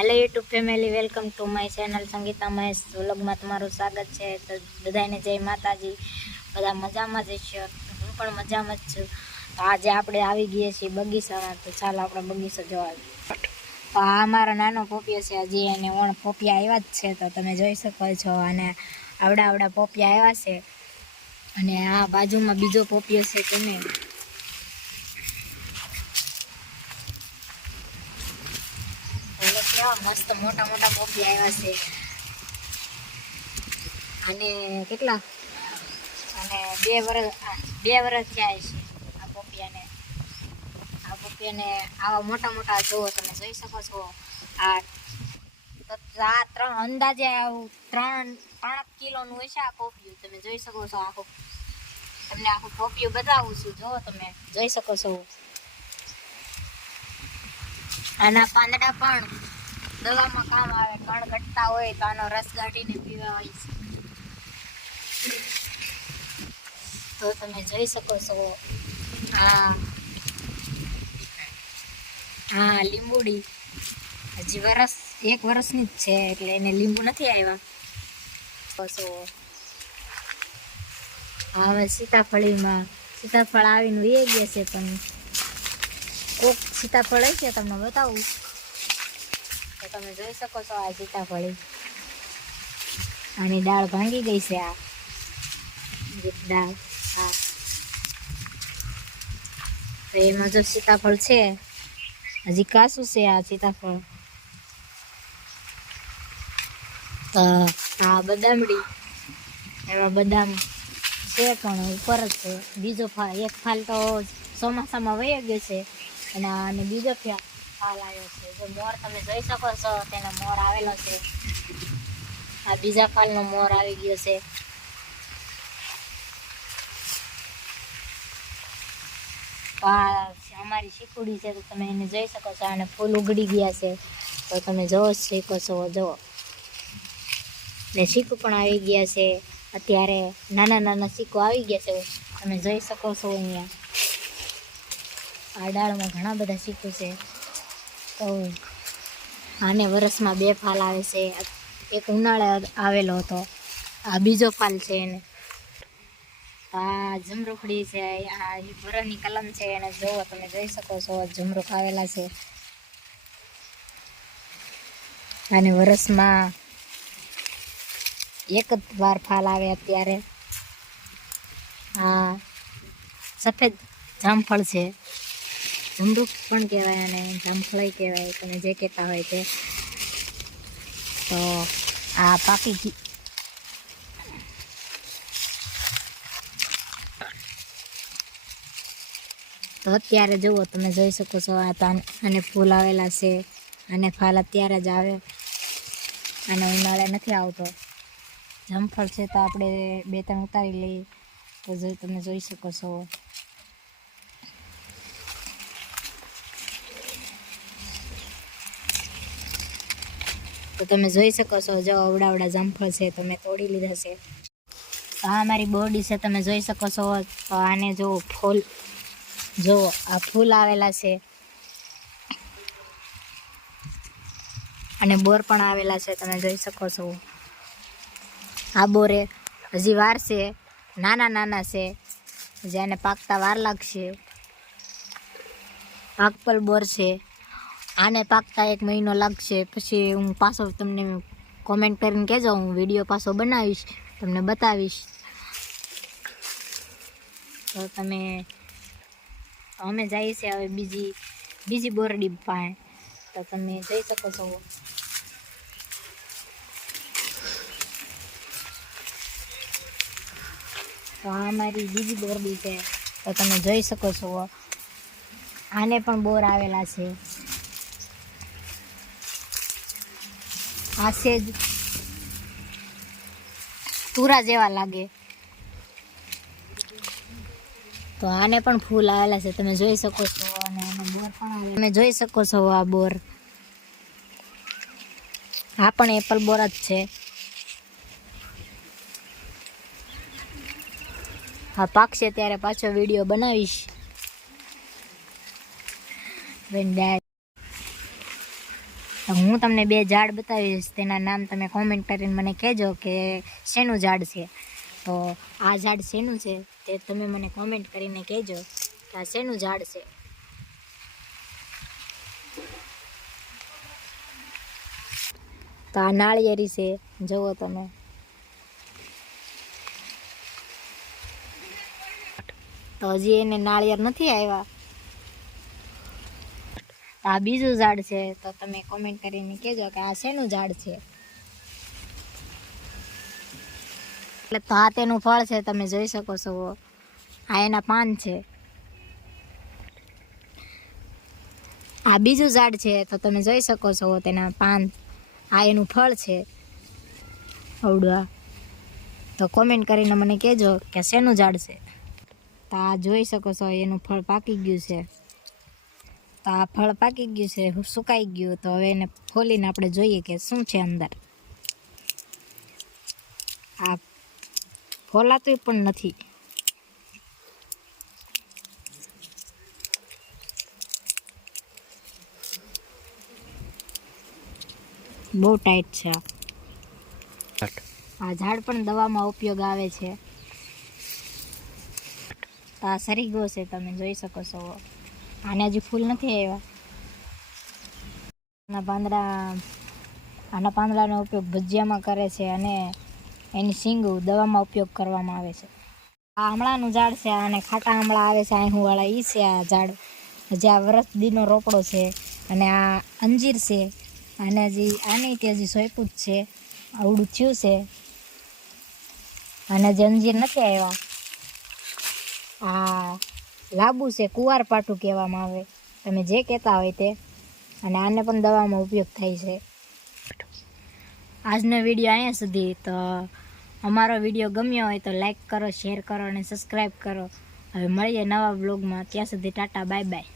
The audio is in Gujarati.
Hello YouTube family, welcome to my channel Sangeeta Mahesh vlog में तमारुं स्वागत है। तो बधाने जय माताजी। बधा मजामां ज छे, हूँ पण मजामां ज छुं। तो आज आपणे आवी गया छीए बगीचामां, तो चालो आपणे बगीचो जोवा। तो आ मारो नानो पोपियो छे, हजी एने ओण पोपिया आव्या ज छे। तो तमे जोई शको छो अने आवडा आवडा पोपिया आव्या छे। अने आ बाजुमां बीजो पोपियो छे तमे मस्त मोटा मोटा पोपिया आव्या छे। અને કેટલા અને 2 વર્ષ થયા છે આ પોપિયાને આવા મોટા મોટા જોવો તમે જોઈ શકો છો। આ તો આ ત્રણ અંદાજે 3 કિલોનું હશે આ પોપિયું। તમે જોઈ શકો છો। આખું તમને આખું પોપિયું બતાવું છું, જો તમે જોઈ શકો છો। આના પાંદડા પણ દવામાં કામ આવે, કણ ઘટતા હોય તો આનો રસ કાઢીને પીવાય છે। તો તમે જોઈ શકો છો। હા લીંબુડી હજી 1 વર્ષની જ છે, એટલે એને લીંબુ નથી આવ્યા। હવે સીતાફળ આવીને વહી ગયા છે, પણ કોક સીતાફળ હશે તમને બતાવું। તો તમે જોઈ શકો છો આ સીતાફળ, આની ડાળ ભાંગી ગઈ છે। આ ડાળ હા, તો એમાં જો સીતાફળ છે, હજી કાચું છે આ સીતાફળ। તો આ બદામડી, એમાં બદામ છે પણ ઉપર જ છે। બીજો એક ફાલ તો ચોમાસામાં વહી ગયો છે, અને બીજો ફાલ આવ્યો છે। જો મોર તમે જોઈ શકો છો, તેનો મોર આવેલો છે। આ બીજા ફાલનો મોર આવી ગયો છે। આ અમારી શીખુડી છે, તો તમે એને જોઈ શકો છો। અને ફૂલ ઉગડી ગયા છે, તો તમે જોઈ શકો છો। જો ને શીકું પણ આવી ગયા છે। અત્યારે નાના નાના શીકું આવી ગયા છે, તમે જોઈ શકો છો। અહીંયા આ ડાળમાં ઘણા બધા શીકું છે। તો આને વરસમાં 2 ફાલ આવે છે। એક ઉનાળે આવેલો હતો, આ બીજો ફાલ છે એને। આ જમરૂખડી છે, આ વરની કલમ છે, એને જોવો તમે જોઈ શકો છો। જમરૂખ આવેલા છે, અને વરસમાં 1 જ વાર ફાલ આવે અત્યારે। આ સફેદ જામફળ છે, જમરૂખ પણ કહેવાય અને જામફળાઈ કહેવાય, તમે જે કહેતા હોય તે। તો આ પાકી તો અત્યારે જુઓ તમે જોઈ શકો છો। આ પાન અને ફૂલ આવેલા છે, અને ફાલ અત્યારે જ આવે, અને ઉનાળે નથી આવતો। જામફળ છે તો આપણે 2-3 ઉતારી લઈએ, તો તમે જોઈ શકો છો। તો તમે જોઈ શકો છો, જો અવડા જામફળ છે, તો મેં તોડી લીધા છે। તો આ મારી બોરડી છે, તમે જોઈ શકો છો। તો આને જો ફૂલ, જો આ ફૂલ આવેલા છે, અને બોર પણ આવેલા છે, તમે જોઈ શકો છો। આ બોરે હજી વાર છે, નાના નાના છે, જેને પાકતા વાર લાગશે। પાકપલ બોર છે, આને પાકતા 1 મહિનો લાગશે। પછી હું પાછો તમને કોમેન્ટ કરીને કહેજો, હું વિડીયો પાછો બનાવીશ, તમને બતાવીશ। તો અમે જઈએ છીએ હવે બીજી બોરડી પાસે, તો તમે જોઈ શકો છો। તો આ મારી બીજી બોરડી છે, તો તમે જોઈ શકો છો। આને પણ બોર આવેલા છે। આ સેજ તુરા જેવા લાગે, તો આને પણ ફૂલ આવેલા છે, તમે જોઈ શકો છો। અને આનો બોર પણ તમે જોઈ શકો છો। આ બોર, આ પણ એપલ બોર જ છે। હા પાકશે ત્યારે પાછો વિડીયો બનાવીશ। તો હું તમને 2 ઝાડ બતાવીશ, તેના નામ તમે કોમેન્ટ કરીને મને કહેજો કે શેનું ઝાડ છે. તો આ ઝાડ શેનું છે તે તમે મને કોમેન્ટ કરીને કહેજો કે આ શેનું ઝાડ છે. તો આ નાળિયેરી છે, જુઓ તમે. તો હજી એને નાળિયેર નથી આવ્યા. આ બીજું ઝાડ છે, તો તમે કોમેન્ટ કરીને કહેજો કે આ શેનું ઝાડ છે. એટલે તો આ તેનું ફળ છે, તમે જોઈ શકો છો. આ એના પાન છે. આ બીજું ઝાડ છે, તો તમે જોઈ શકો છો તેના પાન. આ એનું ફળ છે અવડું. તો કોમેન્ટ કરીને મને કહેજો કે શેનું ઝાડ છે. તો આ જોઈ શકો છો એનું ફળ પાકી ગયું છે. તો આ ફળ પાકી ગયું છે, સુકાઈ ગયું. તો હવે એને ખોલીને આપણે જોઈએ કે શું છે અંદર. આ ખોલાતું પણ નથી. બહુ ટાઈટ છે. આ ઝાડ પણ દવામાં ઉપયોગ આવે છે. તો આ સરીગો છે, તમે જોઈ શકો છો. આને હજી ફૂલ નથી આવ્યા. આના પાંદડાનો ઉપયોગ ભજીયામાં કરે છે અને એની શીંગો દવામાં ઉપયોગ કરવામાં આવે છે. આ આમળાનું ઝાડ છે. આને ખાટા આમળા આવે છે આહુવાળા, એ છે આ ઝાડ. હજી આ વરસદીનો રોપડો છે. અને આ અંજીર છે. અને હજી આની તે હજી સોંપ્યું જ છે, આવડું થયું છે. અને હજી અંજીર નથી આવ્યા. આ લાંબુ છે, કુંવારપાઠું કહેવામાં આવે, તમે જે કહેતા હોય તે. અને આને પણ દવામાં ઉપયોગ થાય છે. આજનો વિડીયો અહીંયા સુધી. તો અમારો વિડીયો ગમ્યો હોય તો લાઈક કરો, શેર કરો અને સબસ્ક્રાઈબ કરો. હવે મળીએ નવા બ્લોગમાં. ત્યાં સુધી ટાટા, બાય બાય.